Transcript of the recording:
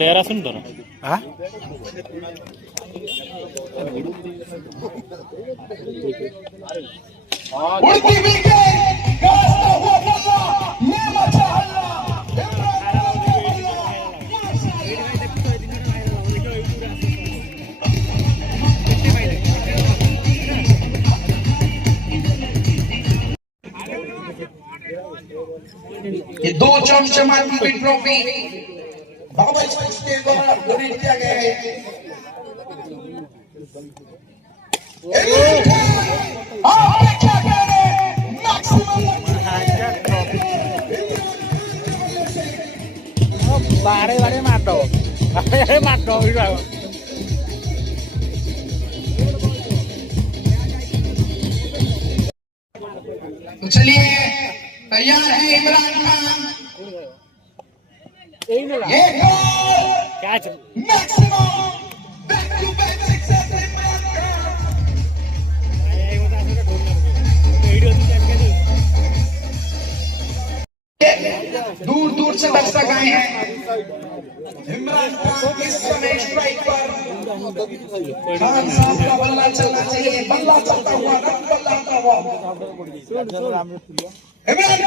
प्लेयर असून तर हाँ उड़ती विकेट गाजता हुआ बल्ला ये मचा हल्ला ये दो चमचमाती हुई ट्रॉफी बाबा स्पोर्ट्स के द्वारा डोनेट किया गया है। आपने क्या कह रहे हैं? मैक्सिमम बारे बारे मार दो तो चलिए तैयार है इमरान खान ये क्या maximum back to back success Imran Khan दूर दूर से दर्शक आए हैं। इमरान खान इस समय स्ट्राइक पर खान साहब का बल्ला चलना चाहिए। बल्ला चलता हुआ रन बल्ला आता हुआ इमरान